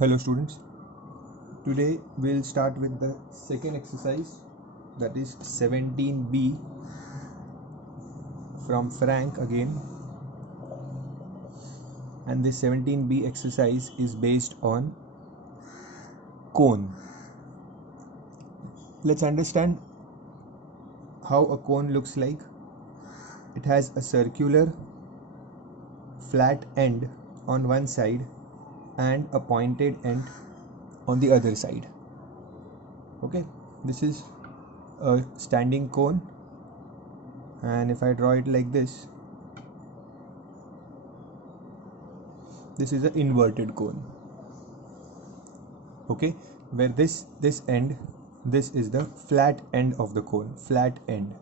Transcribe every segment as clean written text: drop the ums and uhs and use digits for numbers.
Hello students, today we'll start with the second exercise, that is 17b from Frank again, and this 17b exercise is based on cone. Let's understand how a cone looks like. It has a circular flat end on one side and a pointed end on the other side. Okay, this is a standing cone, and if I draw it like this is an inverted cone. Okay, where this end, this is the flat end of the cone, flat end.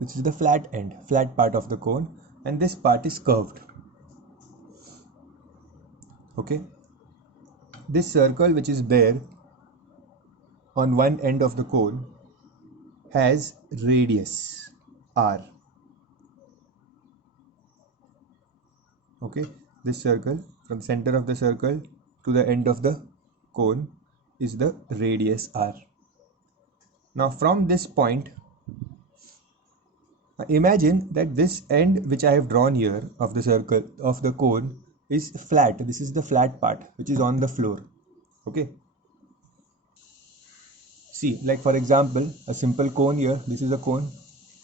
This is the flat end, flat part of the cone, and this part is curved. Okay, this circle which is there on one end of the cone has radius r. Okay, this circle, from the center of the circle to the end of the cone, is the radius r. Now from this point, imagine that this end which I have drawn here of the circle, of the cone, is flat. This is the flat part which is on the floor. Okay, see, like for example, a simple cone here. This is a cone.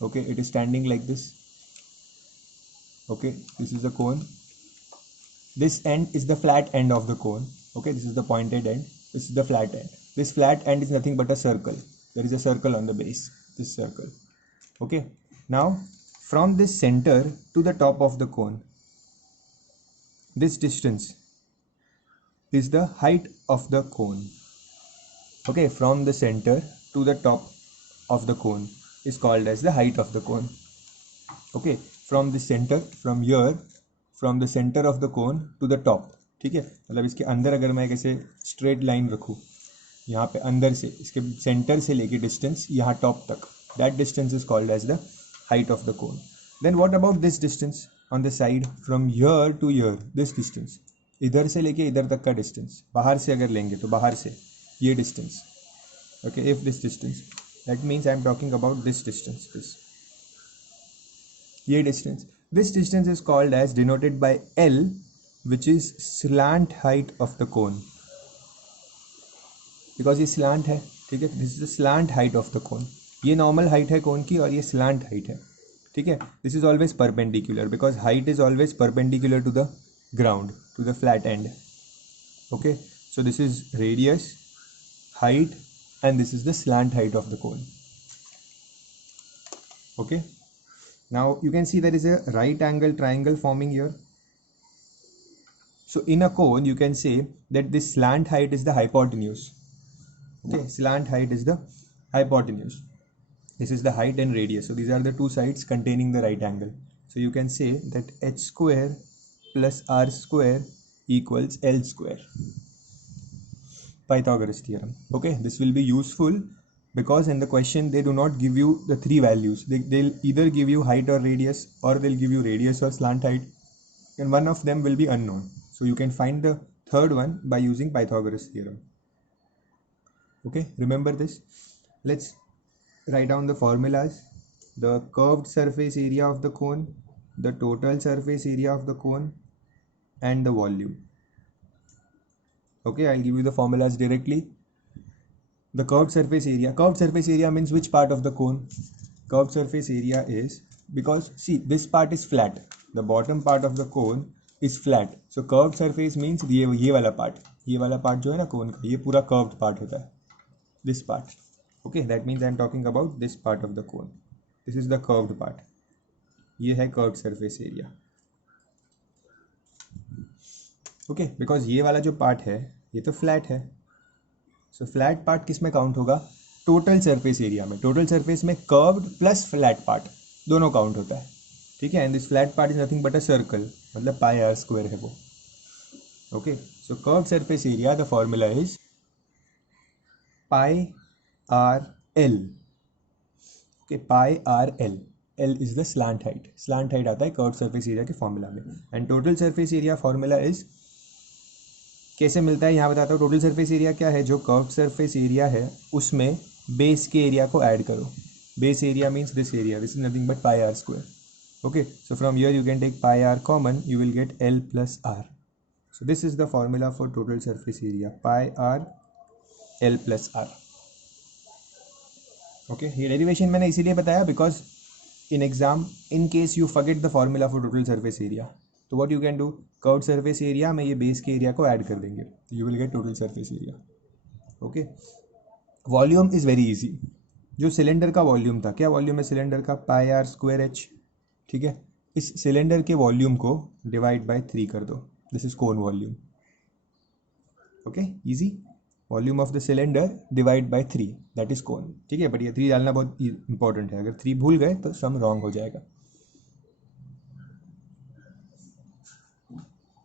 Okay, it is standing like this. Okay, this is the cone. This end is the flat end of the cone. Okay, this is the pointed end. This is the flat end. This flat end is nothing but a circle. There is a circle on the base, this circle. Okay, now from this center to the top of the cone, this distance is the height of the cone. Okay, from the center to the top of the cone is called as the height of the cone. Okay, from the center, from here, from the center of the cone to the top. ठीक है, मतलब इसके अंदर अगर मैं कैसे straight line रखूँ, यहाँ पे अंदर से इसके सेंटर से लेके डिस्टेंस यहाँ टॉप तक, that distance is called as the height of the cone. Then what about this distance on the side from here to here? This distance, इधर से लेके इधर तक का डिस्टेंस, बाहर से अगर लेंगे तो बाहर से ये distance. Okay, if this distance, that means I am talking about this distance, this ये distance. This distance is called as, denoted by L, which is slant height of the cone. Because ये slant है, ठीक है, this is the slant height of the cone. ये normal height है cone की और ये slant height है, ठीक है. This is always perpendicular because height is always perpendicular to the ground, to the flat end. Okay, so this is radius, height, and this is the slant height of the cone. Okay, now you can see there is a right angle triangle forming here. So in a cone you can say that this slant height is the hypotenuse. Okay, slant height is the hypotenuse. This is the height and radius. So these are the two sides containing the right angle. So you can say that h square plus r square equals L square. Pythagoras theorem. Okay, this will be useful because in the question they do not give you the three values. They'll either give you height or radius, or they'll give you radius or slant height, and one of them will be unknown. So you can find the third one by using Pythagoras theorem. Okay, remember this. Let's write down the formulas. The curved surface area of the cone, the total surface area of the cone, and the volume. Okay, I'll give you the formulas directly. The curved surface area means which part of the cone? Curved surface area is, because see, this part is flat, the bottom part of the cone is flat, so curved surface means ये वाला part जो है ना cone का, ये पूरा curved part होता है, this part. Okay, that means I am talking about this part of the cone. This is the curved part. ये है curved surface area. Okay, because ये वाला जो part है ये तो flat है. So flat part किस में काउंट होगा? टोटल सरफेस एरिया में. टोटल सरफेस में कर्व्ड प्लस फ्लैट पार्ट दोनों काउंट होता है, ठीक है. And this flat part is nothing but a circle, मतलब पाई आर स्क्वायर है वो. ओके, सो curved surface area, the formula is pi r L. Okay, pi r L. L is the slant height. Slant height आता है curved surface area के फॉर्मूला में. And total surface area formula is कैसे मिलता है यहाँ बताता हूँ. टोटल सरफेस एरिया क्या है, जो कर्व सरफेस एरिया है उसमें बेस के एरिया को ऐड करो. Base area means this area, this is nothing but pi r square. Okay, so from here you can take pi r common, you will get L plus R. So this is the formula for total surface area, pi r L plus R. Okay, ये डेरिवेशन मैंने इसीलिए बताया because in exam in case you forget the formula for total surface area, तो what you can do, curved surface area में ये base के area को ऐड कर देंगे, you will get total surface area. Okay, volume is very easy. जो सिलेंडर का वॉल्यूम था, क्या वॉल्यूम है सिलेंडर का, पाई आर स्क्वायर एच. ठीक है, इस सिलेंडर के वॉल्यूम को डिवाइड बाय 3 कर दो, this is cone volume. Okay, easy. Volume of the cylinder divide by 3, that is cone. ठीक है, बट ये 3 डालना बहुत इंपॉर्टेंट है, अगर 3 भूल गए तो सम रॉन्ग हो जाएगा.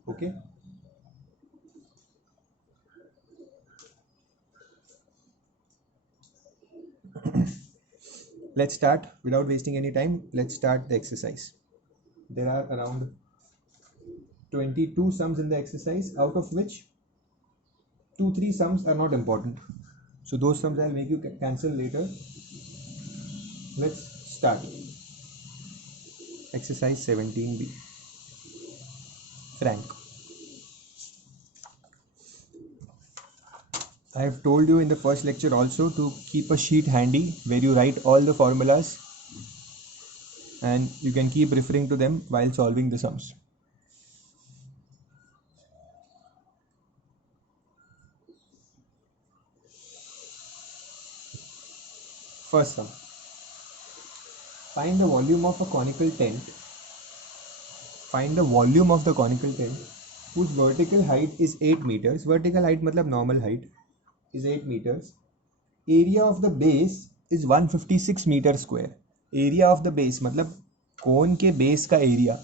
Okay, let's start without wasting any time. Let's start the exercise. There are around 22 sums in the exercise, out of which 2-3 sums are not important, so those sums I'll make you cancel later. Let's start exercise 17b. Frank, I have told you in the first lecture also to keep a sheet handy where you write all the formulas and you can keep referring to them while solving the sums. First sum, find the volume of a conical tent. Find the volume of the conical tent whose vertical height is 8 meters. Vertical height मतलब normal height is 8 meters. Area of the base is 156 meter square. Area of the base मतलब कोन के बेस का एरिया.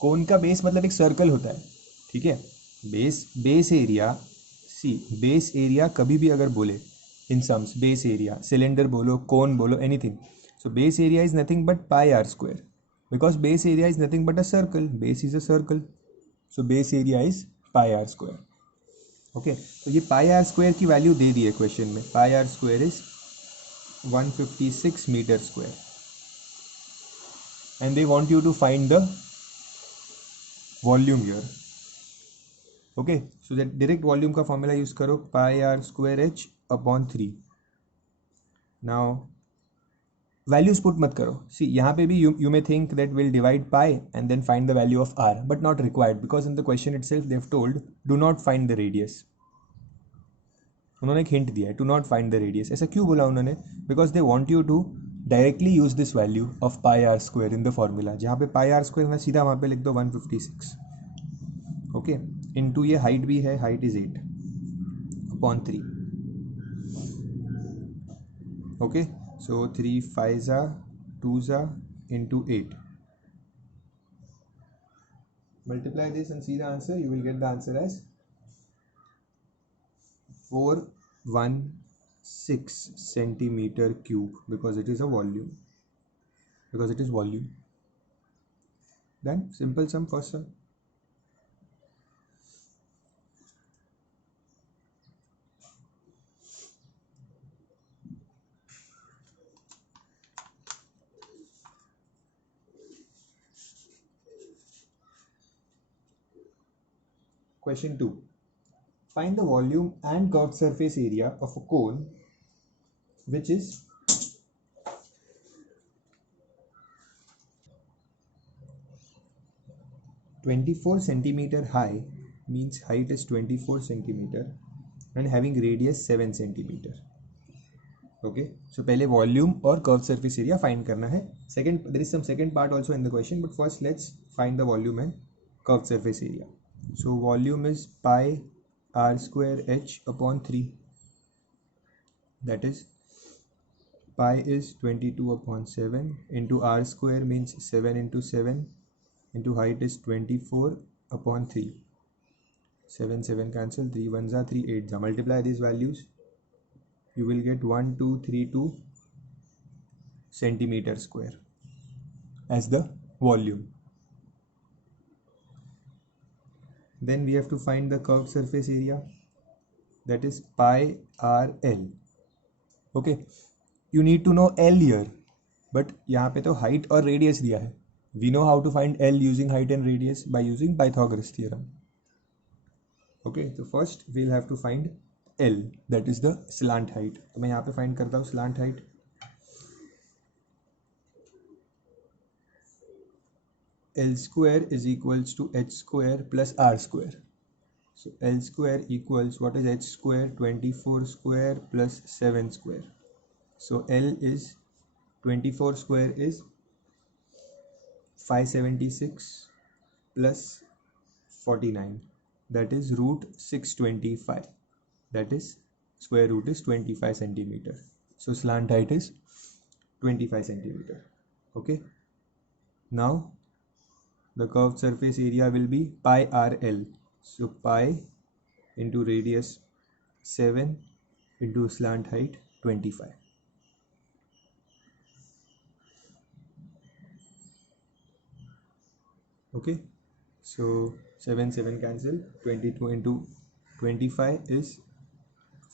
कोन का बेस मतलब एक सर्कल होता है. ठीक है, base area, see base area कभी भी अगर बोले in sums, base area, cylinder बोलो, कोन बोलो, anything, so base area is nothing but pi r square, because base area is nothing but a circle. Base is a circle, so base area is pi r square. Okay, तो ये pi r square की value दे दी है question में. Pi r square is 156 metre square and they want you to find the volume here. Okay, so that direct volume का formula use करो, pi r square h upon 3. Now values put मत करो. See यहाँ पे भी you may think that will divide pi and then find the value of r, but not required because in the question itself they have told do not find the radius. उन्होंने एक hint दिया है, to not find the radius. ऐसा क्यों बोला उन्होंने, because they want you to directly use this value of pi r square in the formula. जहाँ पे पाई आर स्क्वायर ना सीधा वहाँ पे लिख दो 156. ओके, इनटू ये हाइट भी है, हाइट इज 8 अपॉन 3. Okay, so 3 5s are 2s are into 8. Multiply this and see the answer. You will get the answer as 416 centimeter cube because it is a volume. Because it is volume. Then simple sum, first sum. Question 2. Find the volume and curved surface area of a cone which is 24 centimeter high, means height is 24 centimeter and having radius 7 centimeter. Okay, so पहले volume और curved surface area find करना है. Second, there is some second part also in the question, but first let's find the volume and curved surface area. So volume is pi r square h upon 3. That is pi is 22 upon 7 into r square means 7 into 7 into height is 24 upon 3. 7 7 cancel, 3 1s are 3 8s are. Multiply these values, you will get 1232 centimeter square as the volume. Then we have to find the curved surface area, that is pi r l. Okay, you need to know L here, but यहाँ पे तो height और radius दिया है. We know how to find L using height and radius by using Pythagoras theorem. Okay, so first we'll have to find L, that is the slant height. तो मैं यहाँ पे find करता हूँ slant height. L square is equals to h square plus r square. So L square equals, what is h square? 24 square plus 7 square. So L is 24 square is 576 plus 49, that is root 625, that is square root is 25 centimeter. So slant height is 25 centimeter. Okay, now the curved surface area will be pi r l. So pi into radius 7 into slant height 25. Okay, so 7 cancel, 22 into 25 is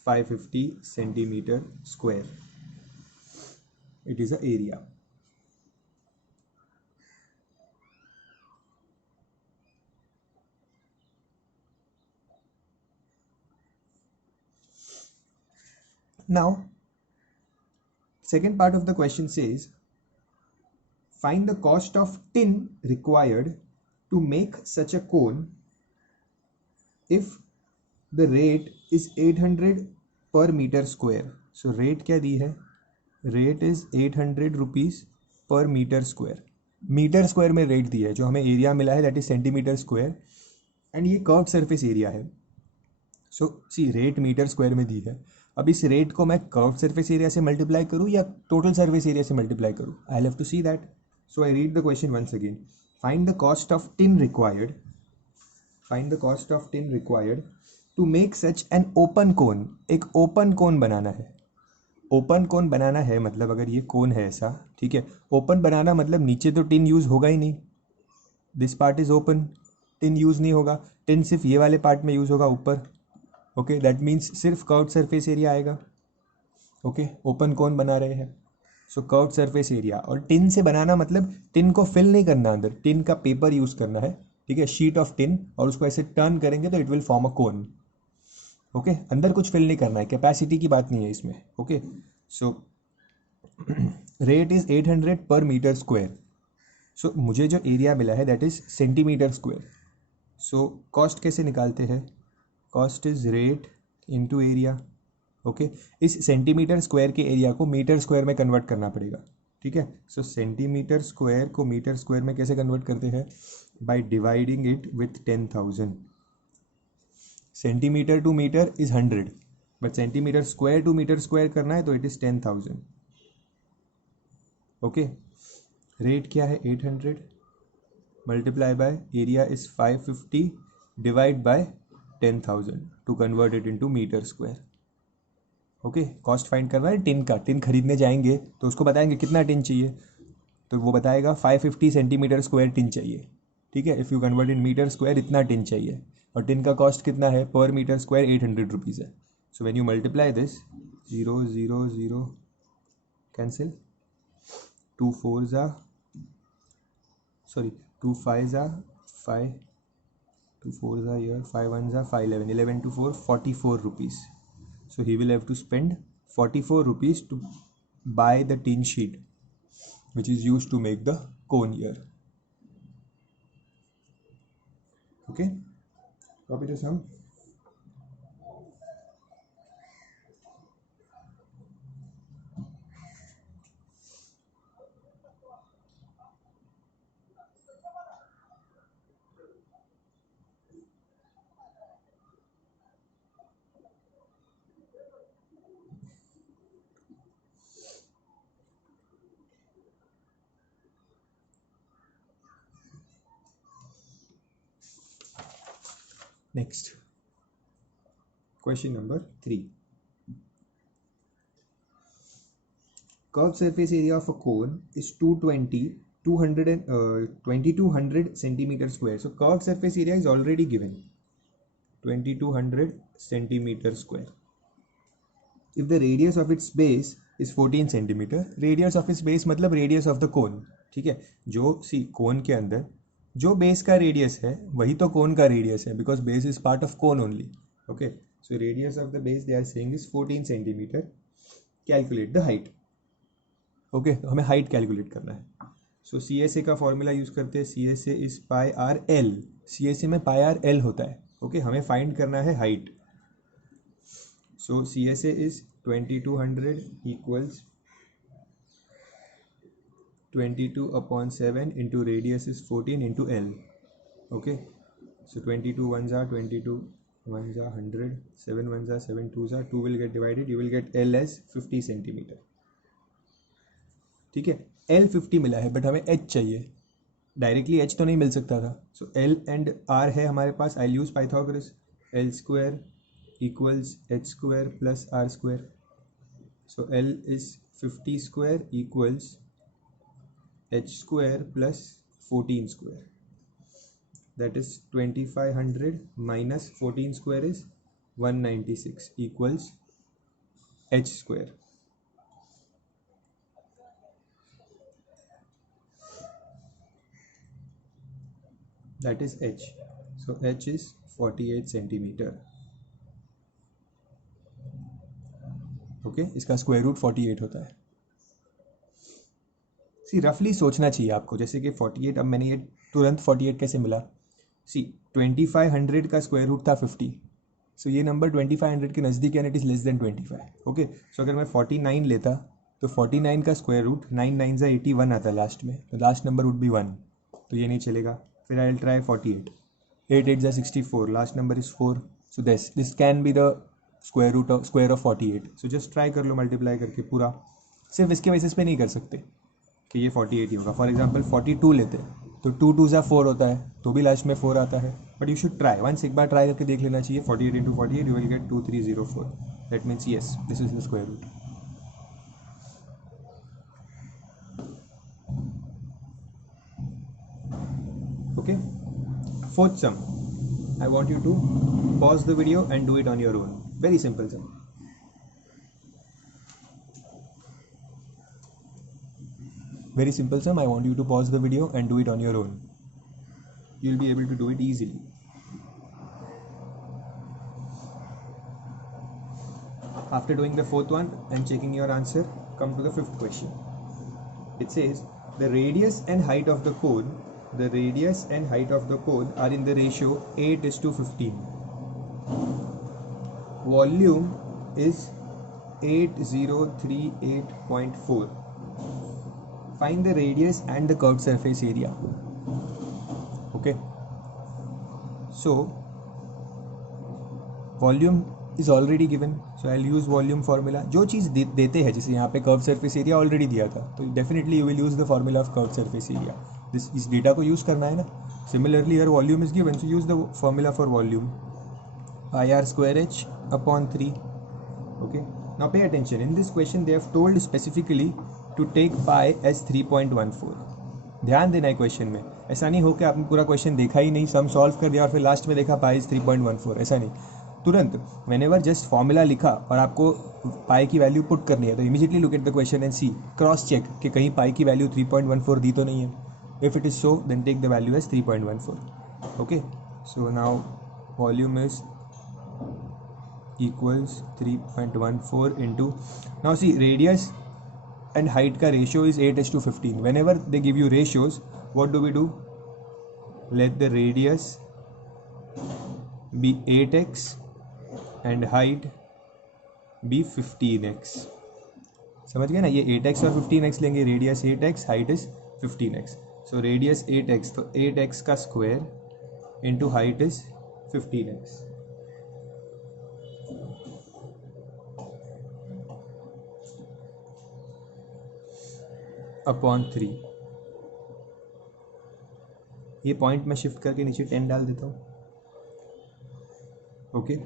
550 centimeter square. It is the area. Now, second part of the question says, find the cost of tin required to make such a cone if the rate is 800 per meter square. So rate क्या दी है? Rate is 800 rupees per meter square. Meter square में rate दी है, जो हमें area मिला है that is centimeter square, and ये कर्व सरफेस एरिया है. So see rate meter square में दी है. अब इस रेट को मैं कर्व सरफेस एरिया से मल्टीप्लाई करूँ या टोटल सरफेस एरिया से मल्टीप्लाई करूँ? I have to see that. So I read the question once again. Find the cost of tin required. Find the cost of tin required to make such an open cone. एक open कोन बनाना है. ओपन कोन बनाना है मतलब अगर ये कोन है ऐसा, ठीक है, ओपन बनाना मतलब नीचे तो टिन यूज़ होगा ही नहीं. This part is open, tin use नहीं होगा. टिन सिर्फ ये वाले पार्ट में यूज़ होगा ऊपर. ओके, दैट मीन्स सिर्फ कर्व्ड सरफेस एरिया आएगा. ओके, ओपन कोन बना रहे हैं. सो कर्व्ड सरफेस एरिया, और टिन से बनाना मतलब टिन को फिल नहीं करना अंदर, टिन का पेपर यूज़ करना है. ठीक है, शीट ऑफ टिन, और उसको ऐसे टर्न करेंगे तो इट विल फॉर्म अ कोन. ओके, अंदर कुछ फिल नहीं करना है, कैपेसिटी की बात नहीं है इसमें. ओके, सो रेट इज 800 पर मीटर स्क्वायर. सो मुझे जो एरिया मिला है that is centimeter square. So cost कैसे निकालते हैं? Cost is rate into area. Okay, इस सेंटीमीटर स्क्वायर के एरिया को मीटर स्क्वायर में कन्वर्ट करना पड़ेगा. ठीक है, सो सेंटीमीटर स्क्वायर को मीटर स्क्वायर में कैसे कन्वर्ट करते हैं? By dividing it with 10,000. Centimeter to meter is 100, but centimeter square to meter square करना है तो इट इज 10,000. ओके, रेट क्या है? 800 multiply by area is 550 divide by 10,000 to convert it into meter square. Okay, cost find करना है टिन का. टिन खरीदने जाएंगे तो उसको बताएंगे कितना टिन चाहिए, तो वो बताएगा 550 सेंटीमीटर स्क्वायर टिन चाहिए. ठीक है, if you convert in meter square इतना टिन चाहिए, और टिन का कॉस्ट कितना है पर मीटर स्क्वायर? 800 रुपीज़ है. So when you multiply this, 0 0 0 कैंसिल, 2 4 जा, सॉरी 2 5 जा 5, 2 4 जा here, 5 1 जा 5 11, 11 to 4 44 rupees. So he will have to spend 44 rupees to buy the tin sheet which is used to make the cone here. Okay, copy the sum. Next, question number 3. Curved surface area of a cone is 2200 centimeter square. So curved surface area is already given. 2200 centimeter square. If the radius of its base is 14 centimeter, radius of its base मतलब radius of the cone, ठीक है. जो कोन के अंदर जो बेस का radius है वही तो कोन का रेडियस है, because base is part of cone only. Okay, so radius of the base they are saying is 14 centimeter. Calculate the height. Okay, तो हमें हाइट कैलकुलेट करना है. सो सी एस ए का फॉर्मूला यूज करते हैं. C S A is pi r l. C S A में pi r L होता है. ओके, हमें फाइंड करना है height. So C S A is 2200 equals 22/7 into radius is 14 into L. Okay, so 22 ones are 22 ones are 100, 7 ones are 7 twos are 2 will get divided. You will get L as 50 centimeter. ठीक है, L 50 मिला है बट हमें H चाहिए. Directly H तो नहीं मिल सकता था. सो L एंड R है हमारे पास. I use Pythagoras. L square equals H square plus R square. So L is 50 square equals H square plus 14 square, that is 2500 minus 14 square is 196 equals H square. That is H. So H is 48 centimeter. Okay, इसका square root 48 होता है. सी रफली सोचना चाहिए आपको, जैसे कि 48. अब मैंने ये तुरंत 48 कैसे मिला. सी 2500 का स्क्वायर रूट था 50. सो ये नंबर 2500 के नज़दीक है. It is less than 25. Okay, so अगर मैं 49 लेता तो 49 का स्क्वायर रूट 9 9 ज़ा 81 आता लास्ट में. तो लास्ट नंबर वुड बी 1. तो ये नहीं चलेगा. फिर आई विल ट्राई 48. 8 8 ज़ा 64. Last number is 4. So this can be the square of 48. So just try कर लो मल्टीप्लाई करके पूरा. सिर्फ इसके बेसिस पे नहीं कर सकते कि ये 48 ही होगा. फॉर एग्जाम्पल 42 लेते हैं तो 2 2 ज़ा 4 होता है, तो भी लास्ट में 4 आता है. But you should try once. एक बार ट्राई करके देख लेना चाहिए. 48 into 48 you will get 2304. That means yes, this is the square root. Okay, fourth sum. I want you to pause the video and do it on your own. Very simple sum. Very simple sum. I want you to pause the video and do it on your own. You'll be able to do it easily. After doing the fourth one and checking your answer, come to the fifth question. It says the radius and height of the cone are in the ratio 8:15. Volume is 8038.4. Find the radius and the curved surface area. Okay, so volume is already given, so I'll use volume formula. जो चीज़ देते हैं, जैसे यहाँ पे curved surface area already दिया था, तो definitely you will use the formula of curved surface area. इस डेटा को यूज़ करना है ना. Similarly here volume is given, so use the formula for volume. Pi r square h upon 3. Okay, now pay attention. In this question they have told specifically to take pi as 3.14. ध्यान देना है question में. ऐसा नहीं हो कि आपने पूरा क्वेश्चन देखा ही नहीं, सम सॉल्व कर दिया और फिर लास्ट में देखा पाई इज 3.14. ऐसा नहीं. तुरंत व्हेनेवर जस्ट फॉर्मूला लिखा और आपको पाई की वैल्यू पुट करनी है तो immediately look at the question and see, cross check कि कहीं पाई की वैल्यू 3.14 दी तो नहीं है. If it is so then take the value as 3.14. Okay, so now volume is equals 3.14 into, now see radius and height का ratio is 8:15. Whenever they give you ratios, what do? Let the radius be 8x and height be 15x. समझ गए ना. ये 8x और 15x लेंगे. Radius 8x, height is 15x. So radius 8x, तो 8x का square into height is 15x. Upon 3. ये पॉइंट में शिफ्ट करके नीचे 10 डाल देता हूँ. ओके,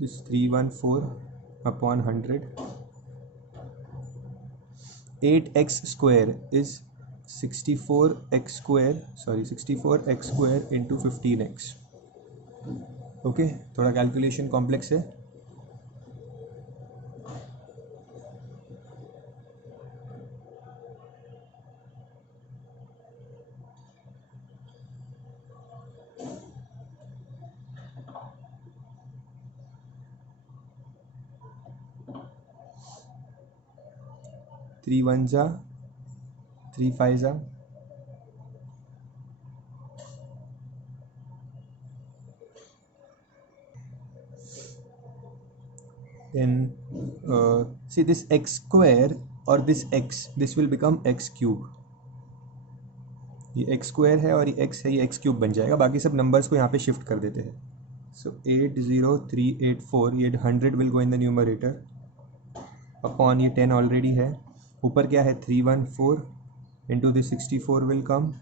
दिस 314 अपॉन 100. 8x square is 64x square into 15x. Okay, थोड़ा कैलकुलेशन कॉम्प्लेक्स है. 3 1s are 3 5s are then see this x square or this x, this will become x cube. ये x स्क्वायर है और ये x है, ये x cube बन जाएगा. बाकी सब नंबर्स को यहाँ पे शिफ्ट कर देते हैं. सो 80384, ये 100 will go in the numerator upon ये 10 ऑलरेडी है. ऊपर क्या है 314 into this 64 will come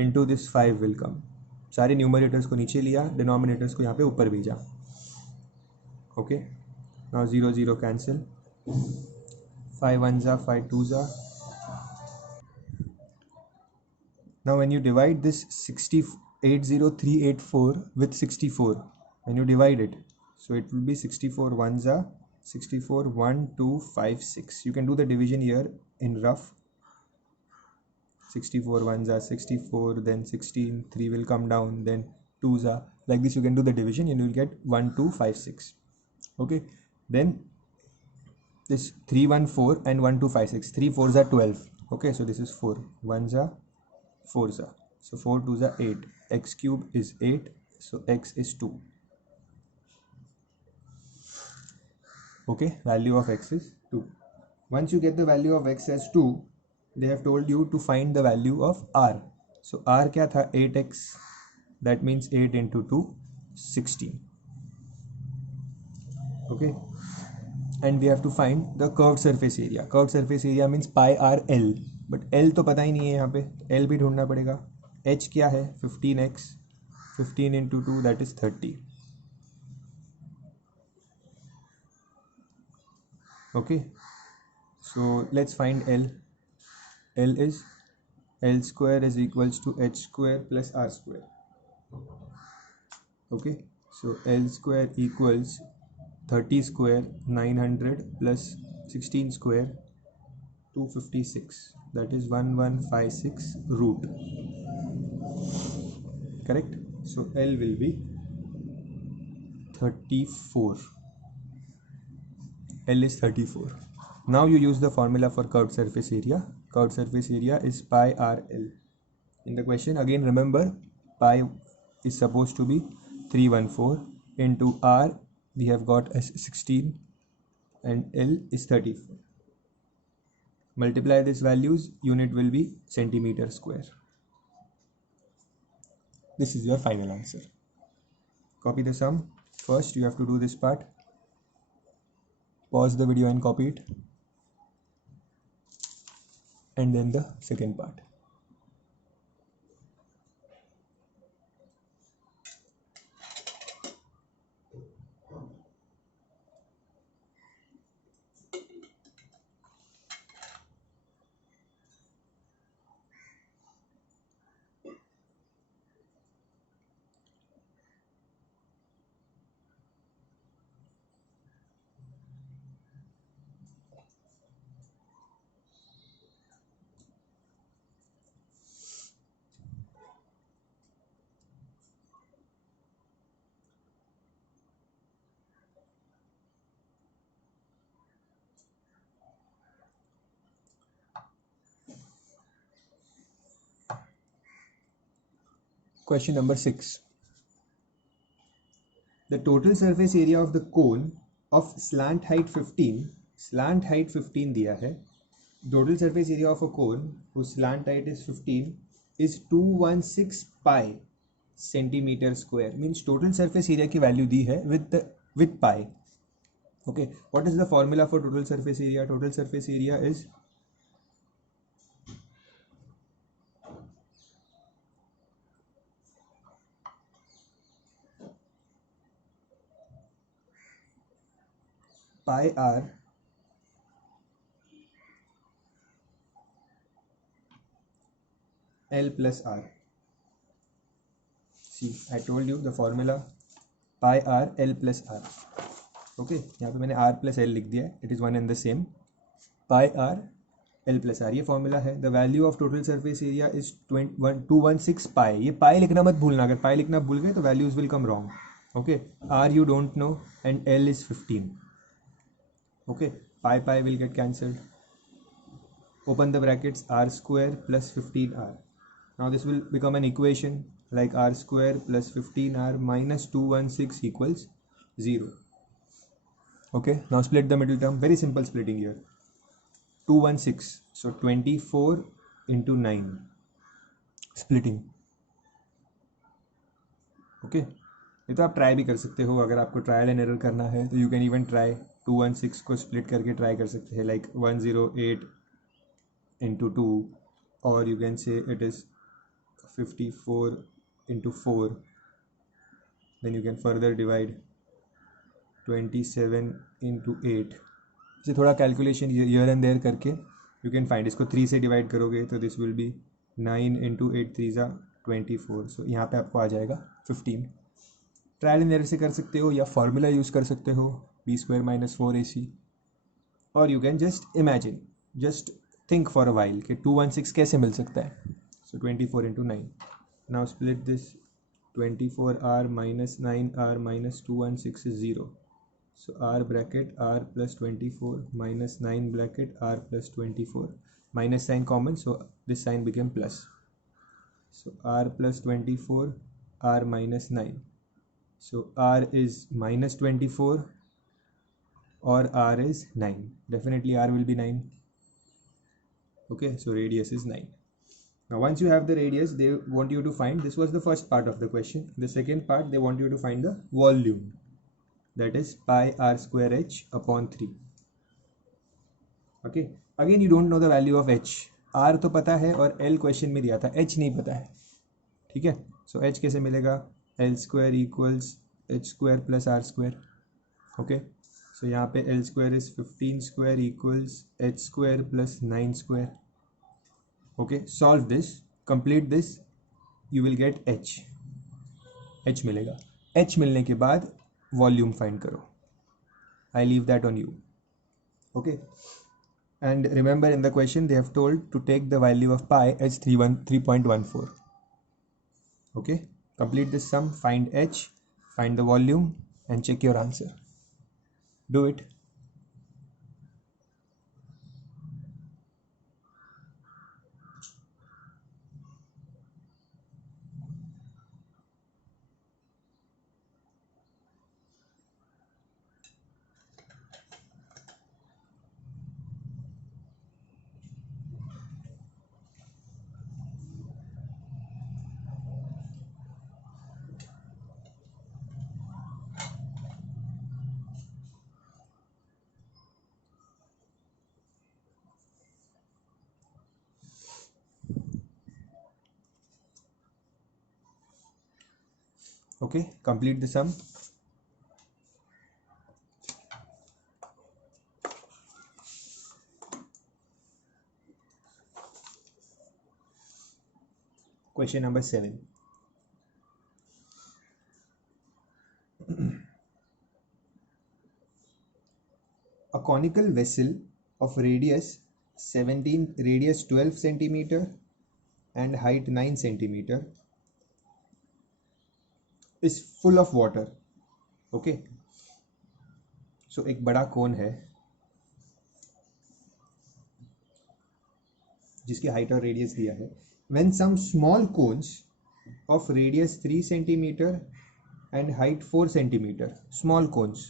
into this 5 will come. सारे न्यूमरेटर्स को नीचे लिया, डिनोमिनेटर्स को यहाँ पे ऊपर भेजा. ओके, नाउ 0 0 कैंसिल, 5 1s are 5 2s are. Now when you divide this 80384 with 64, when you divide it, so it will be 64 1s are 64 1 2 5 6. You can do the division here in rough. 64 1s are 64, then 16, 3 will come down, then 2s are like this. You can do the division and you will get 1 2 5 6. Okay, then this 314 and 1 2 5 6, 3 4s are 12. Okay, so this is 4 1s are 4s are, so 4 2s are 8. X cube is 8, so x is 2. Okay, value of x is 2. Once you get the value of x as 2, they have told you to find the value of r. So r क्या था 8x, that means 8 into 2 16. Okay, and we have to find the curved surface area. Curved surface area means pi r l, but l तो पता ही नहीं है यहाँ पे, l भी ढूंढना पड़ेगा. h क्या है 15x, 15 into 2 that is 30. Okay, so let's find l. L is L square is equals to h square plus r square. Okay, so L square equals 30 square 900 plus 16 square 256, that is 1156 root. Correct. So L will be 34. L is 34. Now you use the formula for curved surface area. Curved surface area is pi r l. In the question again remember, pi is supposed to be 314 into r we have got as 16 and l is 34. Multiply these values, unit will be centimeter square. This is your final answer. Copy the sum. First you have to do this part. Pause the video and copy it, and then the second part. Question number 6. The total surface area of the cone of slant height 15 दिया है. Total surface area of a cone whose slant height is 15 is 216 pi centimeter square. Means total surface area की value दी है with pi. Okay, what is the formula for total surface area? Total surface area is pi r L plus R. See, I told you the formula pi r l plus r. Okay, यहाँ पे मैंने r plus l लिख दिया है, it is one and the same. Pi r l plus r, ये formula है. The value of total surface area is 216 pi. ये pi लिखना मत भूलना, अगर पाई लिखना भूल गए तो values will come wrong. Okay, r you don't know and l is 15. Okay, pi will get cancelled. Open the brackets, r square plus 15r. Now this will become an equation like r square plus 15r minus 216 equals 0. Okay, now split the middle term. Very simple splitting here. 216, so 24 into 9. Splitting. Okay, ये तो आप ट्राई भी कर सकते हो. अगर आपको trial and error करना है तो यू कैन इवन ट्राई 216 को स्प्लिट करके ट्राई कर सकते हैं, लाइक 108 into 2, or you can say it is 54 into 4. Then you can further divide 27 into 8. इसे थोड़ा कैलकुलेशन here and there करके you can find. इसको 3 से डिवाइड करोगे तो this will be 9 into 8 3 जा 24. सो यहाँ पे आपको आ जाएगा 15. ट्रायल एंड एरर से कर सकते हो या फॉर्मूला यूज़ कर सकते हो, b² - 4ac, और you can just imagine, just think for a while कि 216 कैसे मिल सकता है. So 24 into 9. Now split this. 24r minus 9r minus 216 is 0. So r bracket r plus 24 minus 9 bracket r plus 24. Minus sign common, so this sign became plus. So r plus 24, r minus 9. So r is minus 24 or r is 9. Definitely r will be 9. Okay, so radius is 9. Now once you have the radius, they want you to find, this was the first part of the question. The second part, they want you to find the volume, that is pi r square h upon 3. Okay, again you don't know the value of h. r तो पता है और l question में दिया था, h नहीं पता है. ठीक है, so h कैसे मिलेगा? l square equals h square plus r square. Okay, so यहाँ पे l square is 15 square equals h square plus 9 square. Okay, solve this, complete this, you will get h मिलेगा. h मिलने के बाद वॉल्यूम फाइंड करो. I leave that on you. Okay, and remember in the question they have told to take the value of pi as 3.14. Okay, complete this sum, find h, find the volume and check your answer. Do it. Okay, complete the sum. Question number 7. A conical vessel of radius 12 centimeter and height 9 centimeter is full of water. Okay, so एक बड़ा cone है जिसकी हाइट और रेडियस दिया है. When some small cones of radius 3 centimeter and height 4 centimeter, small cones,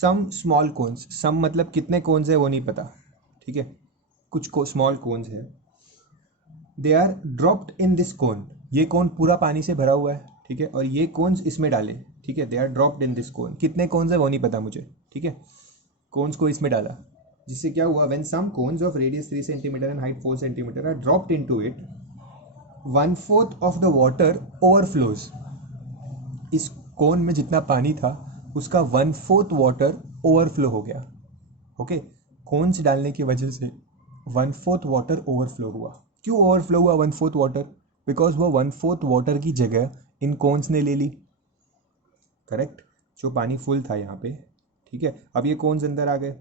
some small cones, some मतलब कितने cones है वो नहीं पता. ठीक है, कुछ small cones है. They are dropped in this cone. ये कोन पूरा पानी से भरा हुआ है. ठीक है, और ये कोन्स इसमें डाले. ठीक है, they are dropped in this cone. कितने कोन्स है वो नहीं पता मुझे. ठीक है, कोन्स को इसमें डाला, जिससे क्या हुआ? When some cones of radius 3 centimeter and height 4 centimeter are dropped into it, 1/4 of the water overflows. इस कोन में जितना पानी था उसका 1/4 वाटर ओवरफ्लो हो गया. ओके, कोन्स डालने की वजह से 1/4 वाटर ओवरफ्लो हुआ. क्यों ओवरफ्लो हुआ 1/4 वाटर? बिकॉज वो 1/4 वाटर की जगह इन कोन्स ने ले ली. करेक्ट. जो पानी फुल था यहाँ पे, ठीक है। अब ये कोन्स अंदर आ गए,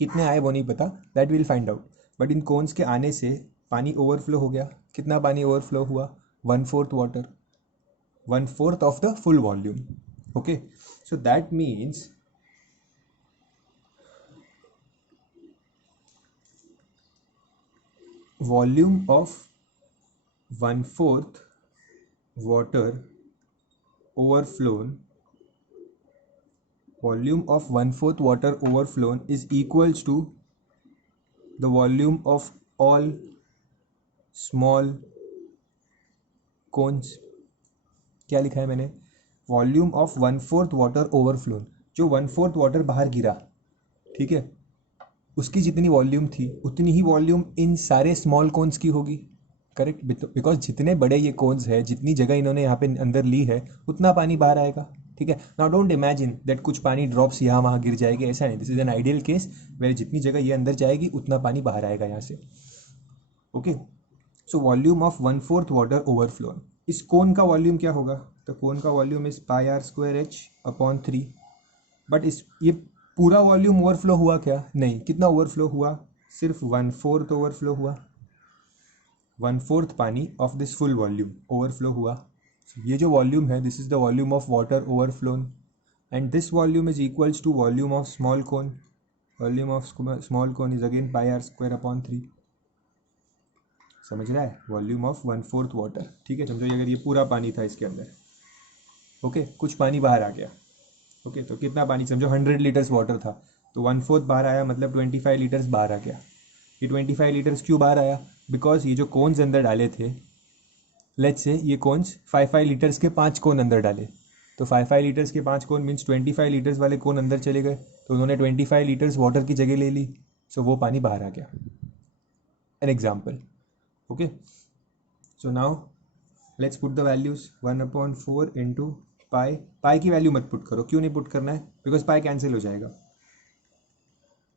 कितने आए वो नहीं पता, that will find out, but in cones के आने से पानी ओवरफ्लो हो गया। कितना पानी ओवरफ्लो हुआ? 1/4 वाटर, 1/4 of the full volume. Okay, so that means volume of 1/4 water overflown, volume of 1/4 water overflown is equals to the volume of all small cones। क्या लिखा है मैंने? वॉल्यूम ऑफ 1/4 वाटर ओवरफ्लोन, जो 1/4 वाटर बाहर गिरा, ठीक है, उसकी जितनी वॉल्यूम थी उतनी ही वॉल्यूम इन सारे स्मॉल कोन्स की होगी। करेक्ट, बिकॉज जितने बड़े ये कोन्स है, जितनी जगह इन्होंने यहाँ पे अंदर ली है, उतना पानी बाहर आएगा। ठीक है, नाउ डोंट इमेजिन दैट कुछ पानी ड्रॉप्स यहाँ वहाँ गिर जाएगी, ऐसा नहीं। This is an ideal case where जितनी जगह ये अंदर जाएगी उतना पानी बाहर आएगा यहाँ से। Okay, so volume of 1/4 water overflown, इस कोन का वॉल्यूम क्या होगा? तो कोन का volume is πr² h/3। But इस ये पूरा वॉल्यूम ओवरफ्लो हुआ क्या? नहीं। कितना ओवरफ्लो हुआ? सिर्फ 1/4 ओवरफ्लो हुआ। 1/4 पानी of this full volume overflow हुआ। ये जो वॉल्यूम है, this is the volume of water overflown, and this volume is equals to volume of small cone. Volume of small cone is again πr²/3। समझ रहा है? Volume of 1/4 water. ठीक है, समझो अगर ये पूरा पानी था इसके अंदर, ओके, कुछ पानी बाहर आ गया, ओके, तो कितना पानी? समझो 100 लीटर्स वाटर था, तो 1/4 बाहर आया, मतलब 25 लीटर्स बाहर आ गया। ये 25 लीटर्स क्यों बाहर आया? बिकॉज ये जो कोन्स अंदर डाले थे, लेट्स से ये कोन्स 5 लीटर्स के 5 कोन अंदर डाले, तो 5 लीटर्स के 5 कोन मीन्स 25 लीटर्स वाले कोन अंदर चले गए, तो उन्होंने 25 लीटर्स वाटर की जगह ले ली, सो वो पानी बाहर आ गया। An example. Okay, so now let's put the values. 1/4 into pi. Pi की वैल्यू मत पुट करो। क्यों नहीं पुट करना है? बिकॉज पाई कैंसिल हो जाएगा।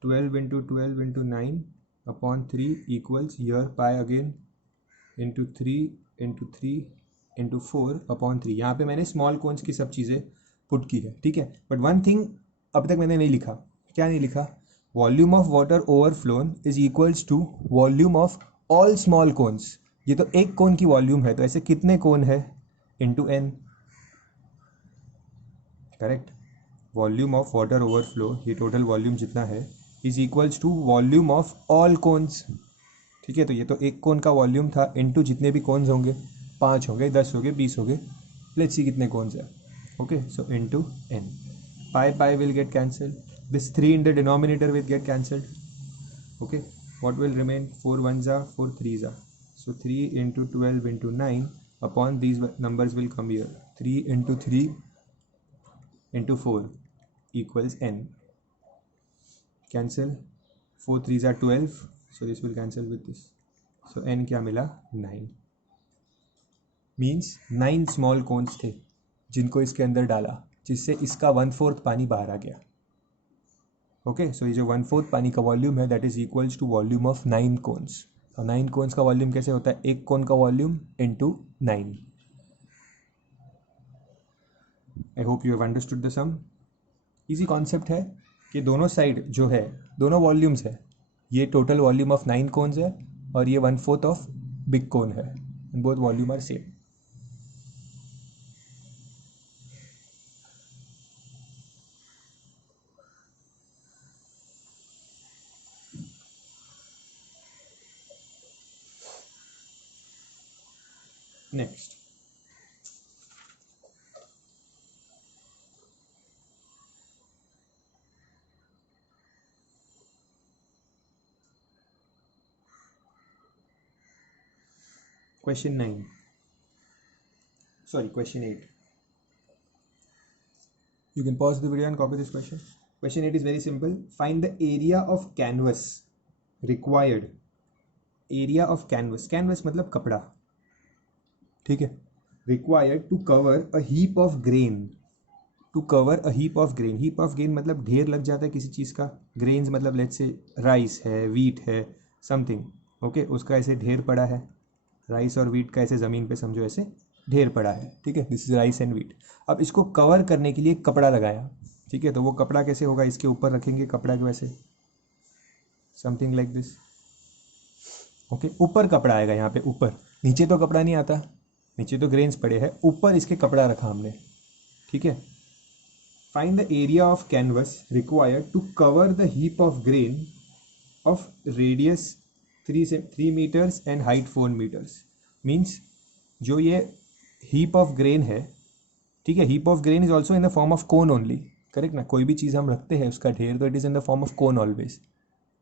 12 into 12 into 9/3 equals your pi again into 3 into 3 into 4/3। यहाँ पे मैंने स्मॉल कोन्स की सब चीज़ें पुट की है, ठीक है। बट वन थिंग अब तक मैंने नहीं लिखा। क्या नहीं लिखा? Volume of water overflown is equals to volume of all small cones. ये तो एक कोन की वॉल्यूम है, तो ऐसे कितने कोन है? Into n। Correct, volume of water overflow, ये टोटल वॉल्यूम जितना है, is equals to volume of all cones. ठीक है, तो ये तो एक कोन का वॉल्यूम था, इनटू जितने भी कोन्स होंगे, 5 हो गए, 10 हो गए, 20 हो गए, लेट्स सी कितने कोन्स है। ओके, सो into n। Pi pi will get cancelled, this 3 in the denominator will get cancelled. Okay, what will remain? 4 1s are 4 3s are, so 3 into 12 into 9 upon these numbers will come here, 3 into 3 into 4 equals n। cancel, 4 3s are 12, so this will cancel with this, so n क्या मिला? 9। मीन्स 9 small cons थे जिनको इसके अंदर डाला, जिससे इसका 1/4 पानी बाहर आ गया। ओके, सो ये जो 1/4 पानी का वॉल्यूम है, that is equals to volume of 9 cones. और 9 कोन्स का वॉल्यूम कैसे होता है? एक कोन का volume into 9। I hope you have understood the sum. Easy concept है कि दोनों साइड जो है, दोनों वॉल्यूम्स है, ये टोटल वॉल्यूम ऑफ 9 कोन्स है और ये 1/4 ऑफ बिग कोन है, and both volume are same. Next, question 9, sorry, question 8. You can pause the video and copy this question. Question 8 is very simple. Find the area of canvas required. Area of canvas, canvas मतलब कपड़ा, ठीक है, required to cover a heap of grain, to cover a heap of grain। heap of grain मतलब ढेर लग जाता है किसी चीज़ का, grains मतलब लेट्स से राइस है, वीट है, समथिंग, ओके, उसका ऐसे ढेर पड़ा है। राइस और वीट का ऐसे ज़मीन पे समझो ऐसे ढेर पड़ा है, ठीक है, this is rice and wheat. अब इसको कवर करने के लिए कपड़ा लगाया, ठीक है, तो वो कपड़ा कैसे होगा, इसके ऊपर रखेंगे कपड़ा के वैसे, समथिंग लाइक दिस, ओके, ऊपर कपड़ा आएगा यहाँ पे ऊपर, नीचे तो कपड़ा नहीं आता, नीचे तो ग्रेन्स पड़े हैं, ऊपर इसके कपड़ा रखा हमने, ठीक है। Find the area of canvas required to cover the heap of grain of radius 3 meters and height 4 meters. Means जो ये हीप ऑफ ग्रेन है, ठीक है, heap of grain is also in the form of cone only, correct ना, कोई भी चीज़ हम रखते हैं उसका ढेर तो it is in the form of cone always,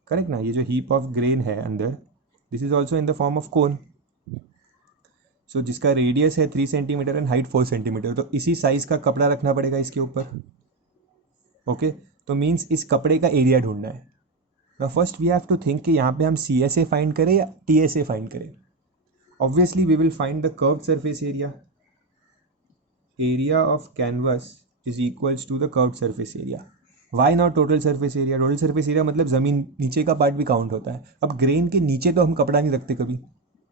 correct ना। ये जो हीप ऑफ ग्रेन है अंदर, this is also in the form of cone. So जिसका रेडियस है 3 सेंटीमीटर एंड हाइट 4 सेंटीमीटर, तो इसी साइज का कपड़ा रखना पड़ेगा इसके ऊपर, ओके। तो मीन्स इस कपड़े का एरिया ढूंढना है। Now first we have to think कि यहाँ पे हम सी एस ए फाइंड करें या टी एस ए फाइंड करें। Obviously we will find the curved surface area, area of canvas is equals to the curved surface area. Why not total surface area, total surface area मतलब ज़मीन नीचे का पार्ट भी काउंट होता है। अब ग्रेन के नीचे तो हम कपड़ा नहीं रखते कभी,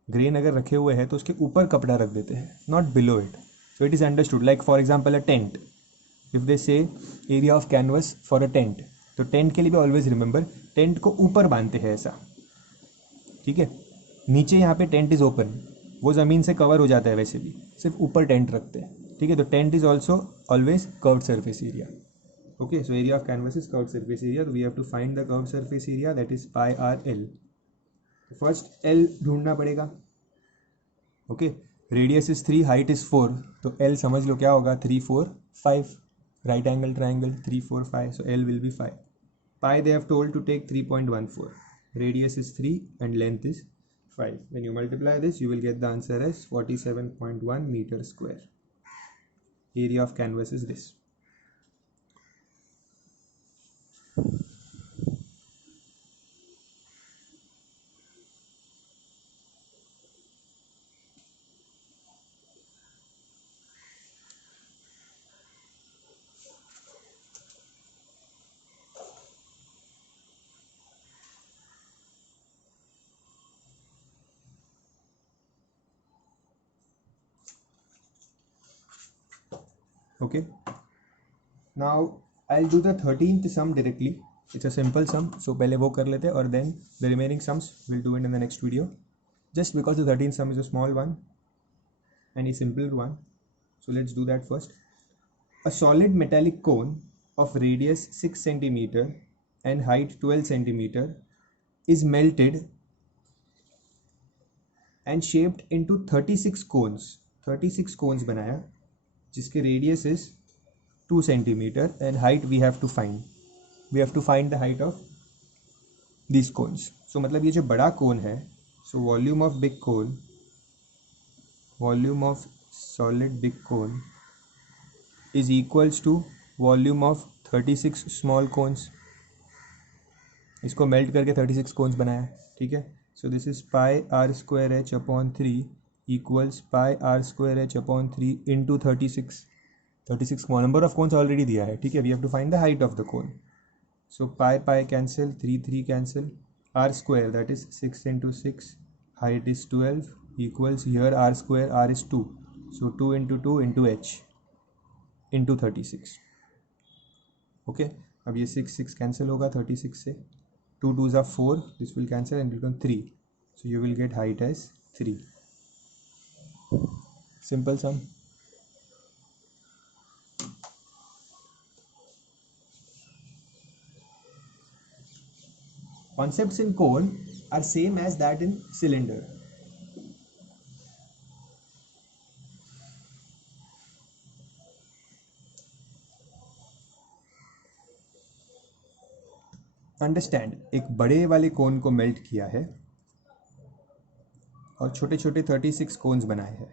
ग्रेन अगर रखे हुए हैं तो उसके ऊपर कपड़ा रख देते हैं, not below it. So it is understood, like for example a tent, if they say area of canvas for a tent, तो टेंट के लिए भी ऑलवेज रिमेंबर टेंट को ऊपर बांधते हैं ऐसा, ठीक है, नीचे यहाँ पे टेंट इज ओपन, वो ज़मीन से कवर हो जाता है वैसे भी, सिर्फ ऊपर टेंट रखते हैं, ठीक है। तो tent is also always curved surface area, okay. So area of canvas is curved surface area, तो we have to find the curved surface area, that is pi r l. First l ढूंढना पड़ेगा, okay. Radius is 3, height is 4, तो एल समझ लो क्या होगा, 3 4 5, right angle triangle 3 4 5, so L will be 5. Pi they have told to take 3.14, radius is 3 and length is 5. When you multiply this you will get the answer as 47.1 meter square. Area of canvas is this. Okay, now I'll do the 13th sum directly. It's a simple sum, so पहले वो कर लेते हैं और then the remaining sums we'll do it in the next video, just because the 13th sum is a small one and a simple one, so let's do that first. A solid metallic cone of radius 6 centimeter and height 12 centimeter is melted and shaped into 36 cones. 36 cones बनाया जिसके radius is 2 centimetre and height we have to find the height of this cones. So मतलब ये जो बड़ा cone है, so volume of big cone, volume of solid big cone is equals to volume of 36 small cones. इसको melt करके 36 cones बनाया है, ठीक है। So this is pi r square h upon 3 equals pi r square h upon 3 into 36. 36 number of cones already दिया है, ठीक है। we have to find the height of the cone. So pi cancel, 3 cancel, r square that is 6 into 6, height is 12 equals here r square, r is 2, so 2 into 2 into h into 36, okay। अब ये 6 cancel होगा 36 से, 2 2s are 4, this will cancel and become 3, so you will get height as 3. Simple sum. Concepts in cone are same as that in cylinder. Understand, एक बड़े वाले कोन को मेल्ट किया है और छोटे छोटे 36 कोन्स बनाए हैं,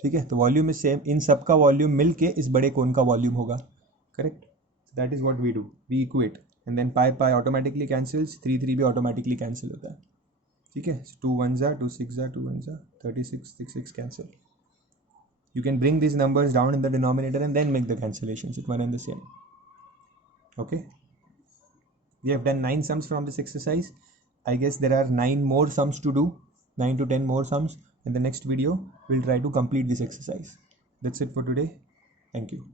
ठीक है। तो वॉल्यूम इज सेम, इन सब का वॉल्यूम मिल के इस बड़े कोन का वॉल्यूम होगा, correct. That is what we do, we equate and then pi automatically cancels, 3 भी ऑटोमेटिकली कैंसिल होता है, ठीक है। 2 1s are 2 6s are 2 1s are 36 6 cancel. You can bring these numbers down in the denominator and then make the cancellations, it one and the same, okay. We have done 9 sums from this exercise. I guess there are 9 more sums to do, 9 to 10 more sums. In the next video, we'll try to complete this exercise. That's it for today. Thank you.